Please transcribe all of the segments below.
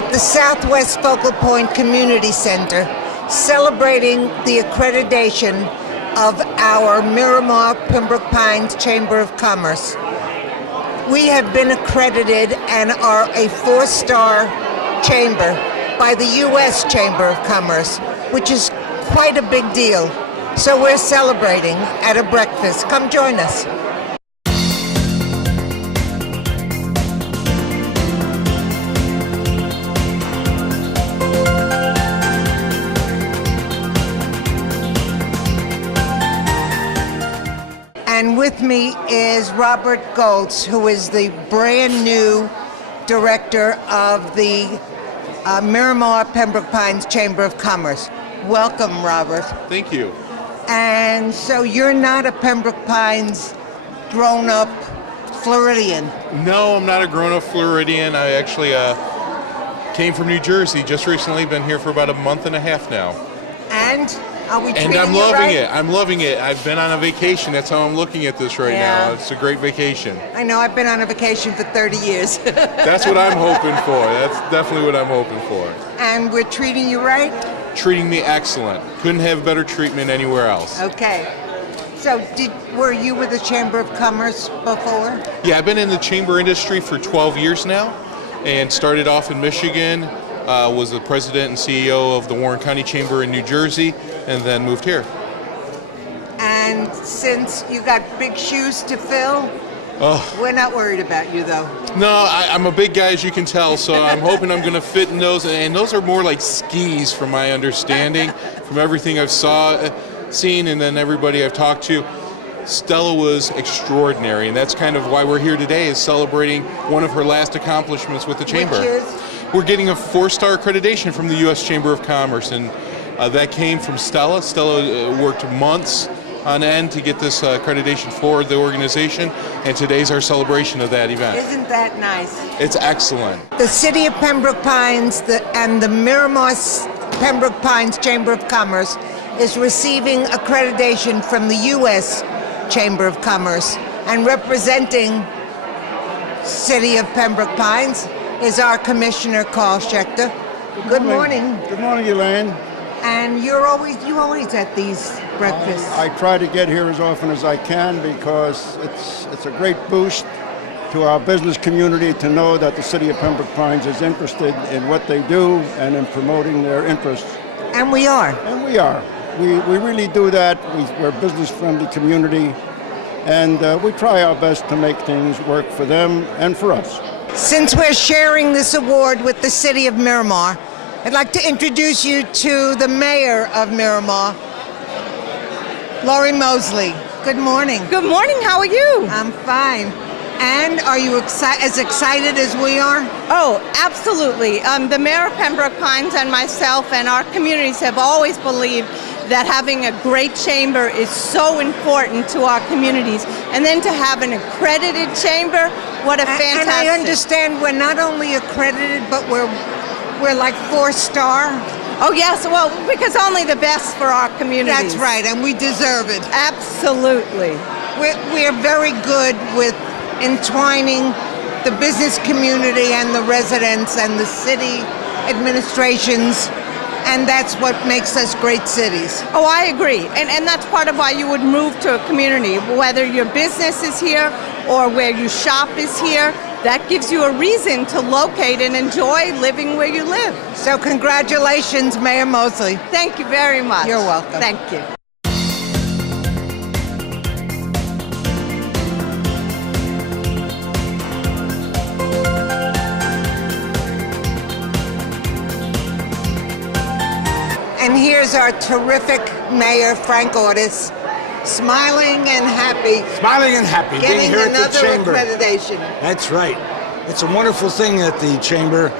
at the Southwest Focal Point Community Center, celebrating the accreditation of our Miramar Pembroke Pines Chamber of Commerce. We have been accredited and are a 4-star chamber by the U.S. Chamber of Commerce, which is quite a big deal. So we're celebrating at a breakfast. Come join us. And with me is Robert Goltz, who is the brand new director of the Miramar Pembroke Pines Chamber of Commerce. Welcome, Robert. Thank you. And so you're not a Pembroke Pines grown-up Floridian? No, I'm not a grown-up Floridian. I actually came from New Jersey just recently. Been here for about a month and a half now. And are we treating And I'm you loving right? it. I'm loving it. I've been on a vacation. That's how I'm looking at this right now. It's a great vacation. I know. I've been on a vacation for 30 years. That's what I'm hoping for. That's definitely what I'm hoping for. And we're treating you right? Treating me excellent. Couldn't have better treatment anywhere else. Okay. So were you with the Chamber of Commerce before? Yeah, I've been in the chamber industry for 12 years now, and started off in Michigan, was the president and CEO of the Warren County Chamber in New Jersey, and then moved here. And since you got big shoes to fill, we're not worried about you though. No, I'm a big guy, as you can tell, so I'm hoping I'm going to fit in those, and those are more like skis from my understanding, from everything I've seen, and then everybody I've talked to. Stella was extraordinary, and that's kind of why we're here today, is celebrating one of her last accomplishments with the Chamber. Which is? We're getting a 4-star accreditation from the U.S. Chamber of Commerce, and that came from Stella. Stella worked months on end to get this accreditation for the organization, and today's our celebration of that event. Isn't that nice? It's excellent. The City of Pembroke Pines and the Miramar Pembroke Pines Chamber of Commerce is receiving accreditation from the U.S. Chamber of Commerce, and representing City of Pembroke Pines is our Commissioner Carl Schechter. Good morning. Good morning, Elaine. And you always at these breakfasts. I try to get here as often as I can because it's a great boost to our business community to know that the City of Pembroke Pines is interested in what they do and in promoting their interests. And we are. And we are. We really do that. We're a business-friendly community, and we try our best to make things work for them and for us. Since we're sharing this award with the City of Miramar, I'd like to introduce you to the Mayor of Miramar, Lori Mosley. Good morning. Good morning, how are you? I'm fine. And are you as excited as we are? Oh, absolutely. The Mayor of Pembroke Pines and myself and our communities have always believed that having a great chamber is so important to our communities. And then to have an accredited chamber, what a fantastic... And I understand we're not only accredited, but we're like 4-star. Oh yes, well, because only the best for our communities. That's right, and we deserve it. Absolutely. We're very good with entwining the business community and the residents and the city administrations, and that's what makes us great cities. Oh, I agree. And that's part of why you would move to a community, whether your business is here or where you shop is here. That gives you a reason to locate and enjoy living where you live. So congratulations, Mayor Mosley. Thank you very much. You're welcome. Thank you. And here's our terrific Mayor, Frank Ortis, smiling and happy. Smiling and happy being Getting here at the another Chamber. accreditation. That's right. It's a wonderful thing at the Chamber.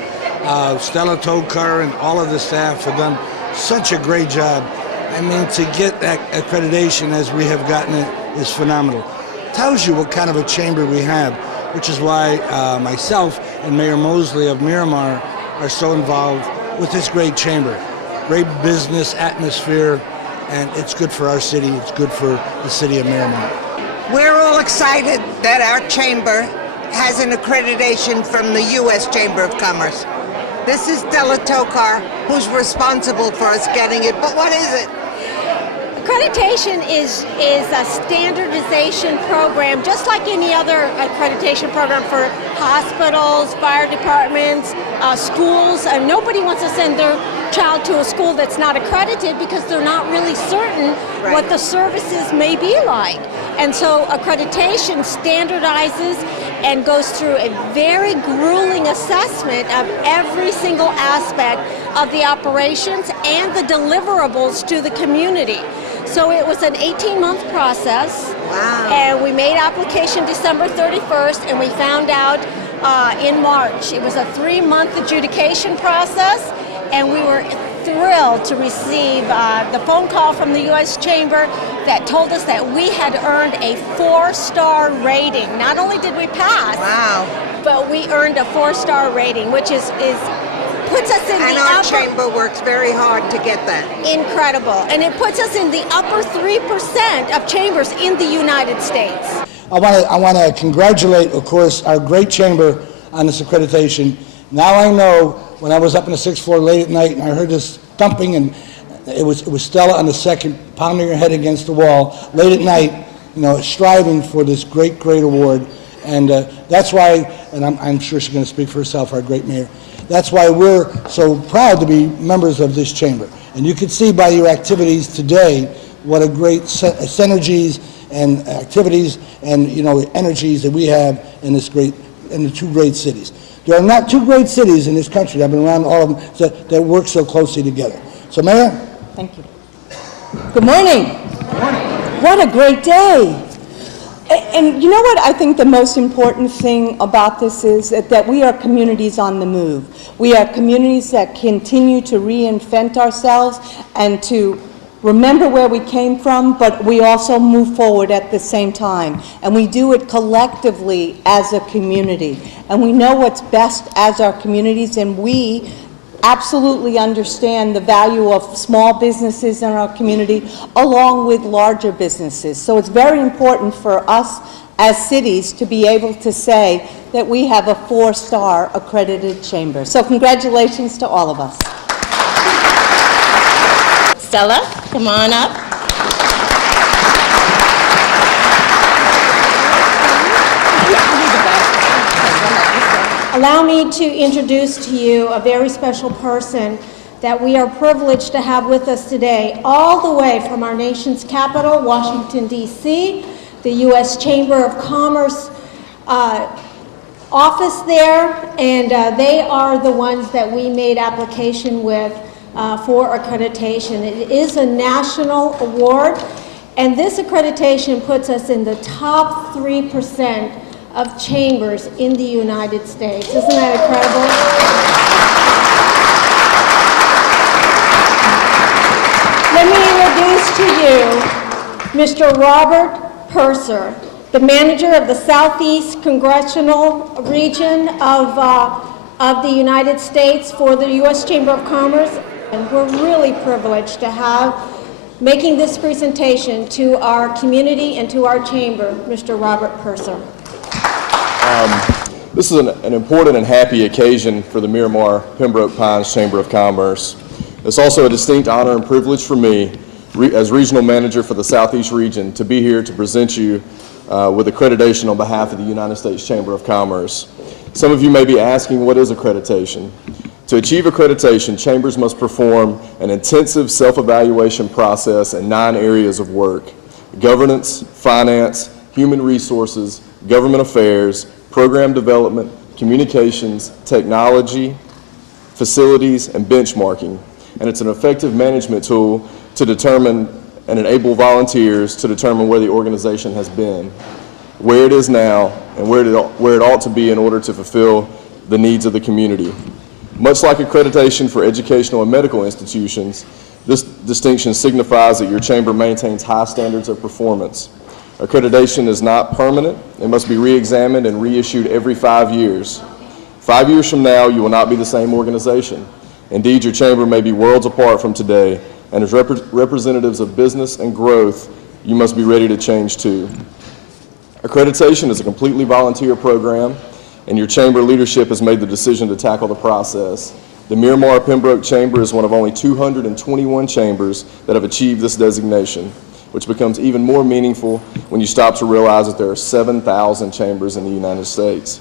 Stella Tokar and all of the staff have done such a great job. I mean, to get that accreditation as we have gotten it is phenomenal. Tells you what kind of a chamber we have, which is why myself and Mayor Mosley of Miramar are so involved with this great chamber. Great business atmosphere, and it's good for our city. It's good for the city of Miramar. We're all excited that our chamber has an accreditation from the U.S. Chamber of Commerce. This is Stella Tokar, who's responsible for us getting it. But what is it? Accreditation is a standardization program, just like any other accreditation program for hospitals, fire departments, schools. Nobody wants to send their child to a school that's not accredited because they're not really certain what the services may be like. And so accreditation standardizes and goes through a very grueling assessment of every single aspect of the operations and the deliverables to the community. So it was an 18-month process. Wow. And we made application December 31st, and we found out in March. It was a 3-month adjudication process, and we were thrilled to receive the phone call from the U.S. Chamber that told us that we had earned a 4-star rating. Not only did we pass, but we earned a 4-star rating, which puts us in and the our upper, chamber works very hard to get that. Incredible. And it puts us in the upper 3% of chambers in the United States. I want to congratulate, of course, our great chamber on this accreditation. Now I know, when I was up in the 6th floor late at night and I heard this thumping, and it was Stella on the second pounding her head against the wall late at night, striving for this great award. And that's why, and I'm sure she's going to speak for herself, our great mayor. That's why we're so proud to be members of this chamber. And you can see by your activities today what a great synergies and activities and energies that we have in the 2 great cities. There are not 2 great cities in this country that have been around all of them that work so closely together. So, Mayor? Thank you. Good morning. Good morning. What a great day. And you know what I think the most important thing about this is that we are communities on the move. We are communities that continue to reinvent ourselves and to remember where we came from, but we also move forward at the same time. And we do it collectively as a community. And we know what's best as our communities, and we absolutely understand the value of small businesses in our community along with larger businesses. So it's very important for us as cities to be able to say that we have a 4-star accredited chamber. So congratulations to all of us. Stella, come on up. Allow me to introduce to you a very special person that we are privileged to have with us today, all the way from our nation's capital, Washington, D.C., the U.S. Chamber of Commerce office there, and they are the ones that we made application with for accreditation. It is a national award, and this accreditation puts us in the top 3% of chambers in the United States. Isn't that incredible? Let me introduce to you Mr. Robert Purser, the manager of the Southeast Congressional Region of the United States for the U.S. Chamber of Commerce. And we're really privileged to have making this presentation to our community and to our chamber, Mr. Robert Purser. This is an important and happy occasion for the Miramar Pembroke Pines Chamber of Commerce. It's also a distinct honor and privilege for me, as regional manager for the Southeast region, to be here to present you with accreditation on behalf of the United States Chamber of Commerce. Some of you may be asking, what is accreditation? To achieve accreditation, chambers must perform an intensive self-evaluation process in 9 areas of work: governance, finance, human resources, government affairs, program development, communications, technology, facilities, and benchmarking. And it's an effective management tool to determine and enable volunteers to determine where the organization has been, where it is now, and where it ought to be in order to fulfill the needs of the community. Much like accreditation for educational and medical institutions, this distinction signifies that your chamber maintains high standards of performance. Accreditation is not permanent. It must be re-examined and reissued every 5 years. 5 years from now, you will not be the same organization. Indeed, your chamber may be worlds apart from today, and as representatives of business and growth, you must be ready to change too. Accreditation is a completely volunteer program, and your chamber leadership has made the decision to tackle the process The Miramar Pembroke Chamber is one of only 221 chambers that have achieved this designation, which becomes even more meaningful when you stop to realize that there are 7,000 chambers in the United States.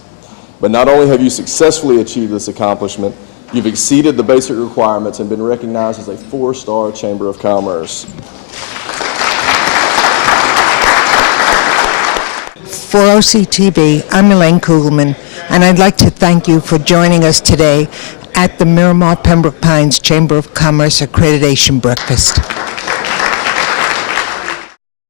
But not only have you successfully achieved this accomplishment, you've exceeded the basic requirements and been recognized as a 4-star Chamber of Commerce. For OCTV, I'm Elaine Kugelman, and I'd like to thank you for joining us today at the Miramar Pembroke Pines Chamber of Commerce Accreditation Breakfast.